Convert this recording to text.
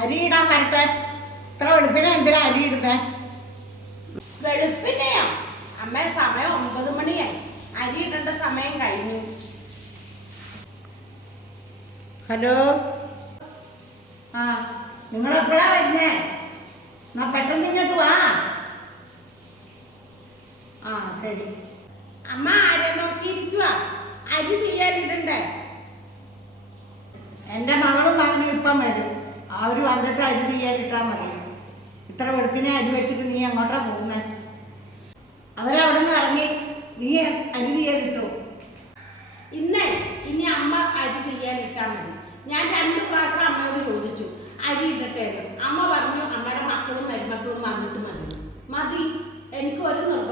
അരി ഇടാൻ വരട്ടെ? ഇത്ര വെളുപ്പിനെ എന്തിനാ അരി ഇടുന്നേ? വെളുപ്പിനെയാ? അമ്മ സമയം ഒമ്പത് മണിയായി. അരി ഇടേണ്ട സമയം കഴിഞ്ഞു. ഹലോ? ആ നിങ്ങൾ എപ്പോഴാ വരുന്നേ? എന്നാ പെട്ടെന്ന് ഇങ്ങോട്ട് വാ. ആ ശരി. അമ്മ ആരെ നോക്കിയിരിക്കുക അരി തീയാലിട്ടുണ്ടേ എന്റെ മകളും മകനും ഇപ്പം വരും. അവർ വന്നിട്ട് അരി തീയാലിട്ടാൽ മതി. ഇത്ര വെളുപ്പിനെ അരി വെച്ചിട്ട് നീ അങ്ങോട്ടാ പോകുന്നത് അവരവിടെ നിന്ന് ഇറങ്ങി നീ അരി തീയാലിട്ടു ഇന്നേ ഇനി അമ്മ അരി തീയാലിട്ടാ മതി. ഞാൻ രണ്ട് പ്രാവശ്യം അമ്മയോട് ചോദിച്ചു അരി ഇട്ടിട്ടേ. അമ്മ പറഞ്ഞു അമ്മയുടെ മക്കളും മരുമക്കളും വന്നിട്ട് മതി. മതി. എനിക്ക് ഒരു നിർബന്ധമില്ല